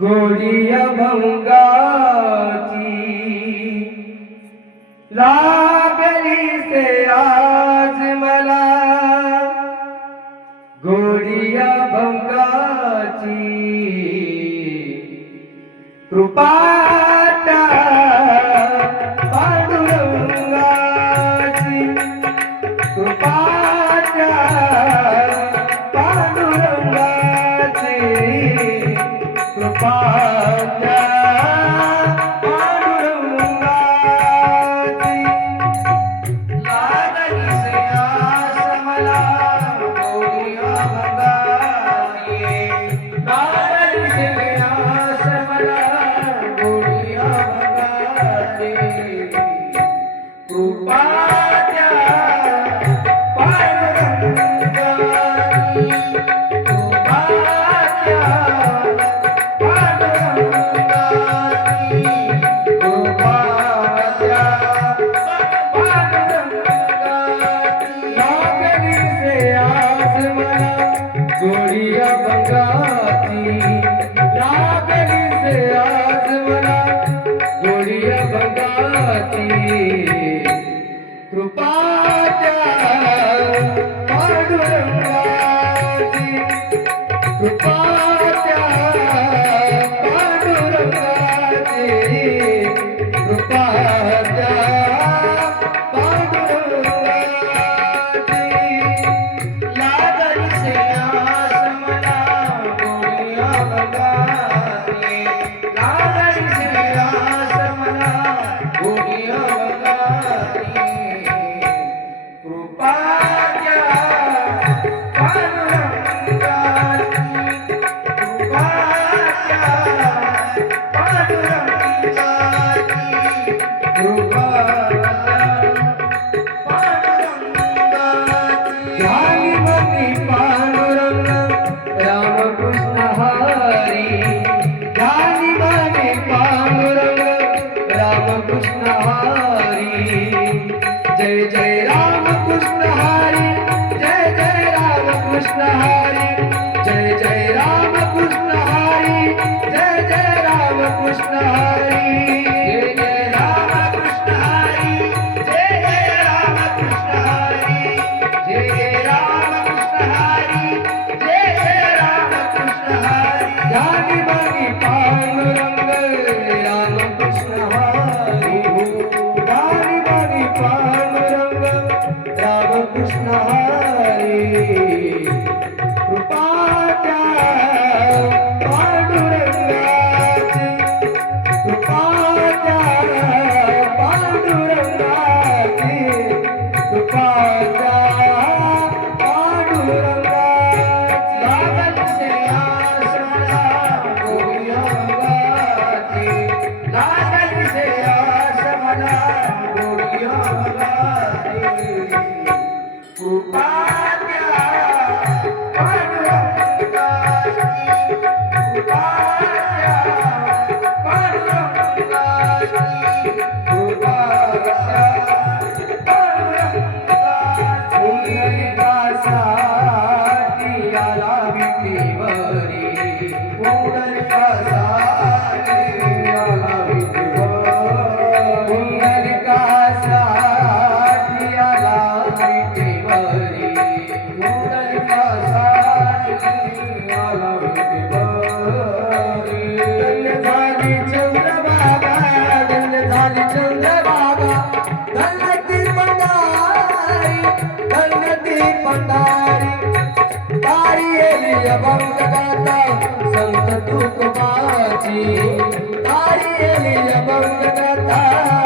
गोडिया भंगाची लागली से आज भंगाची. कृपा जय जय भंडारी. तारी येली अभंग गाता संत तुकोबाची तारी येली अभंग गाता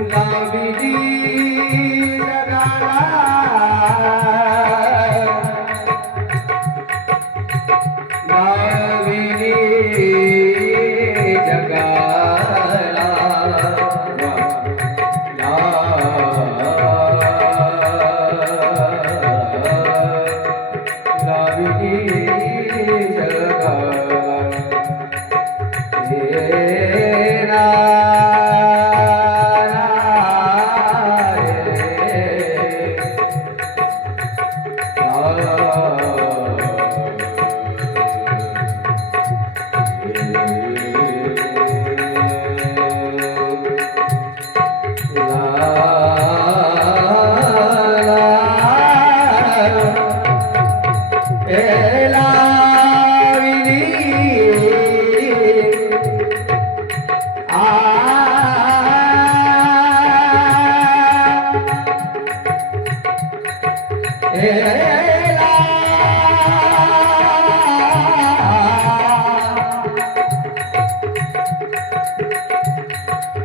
गुलाबी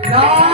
No!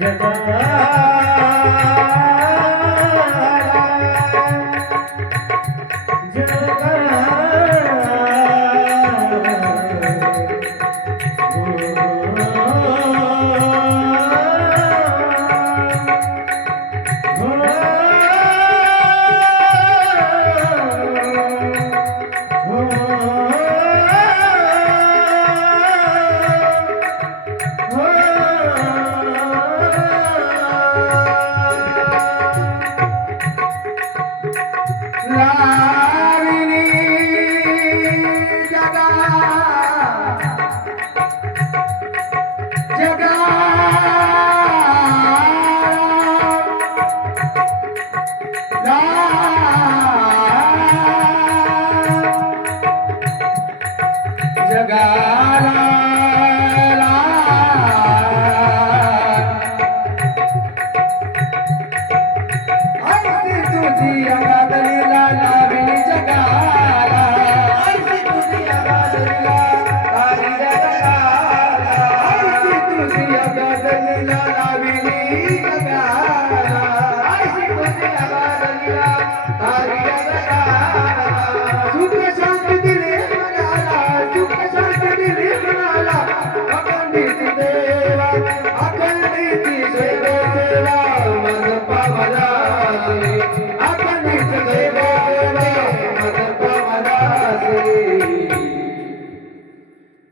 जगा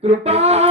कृपा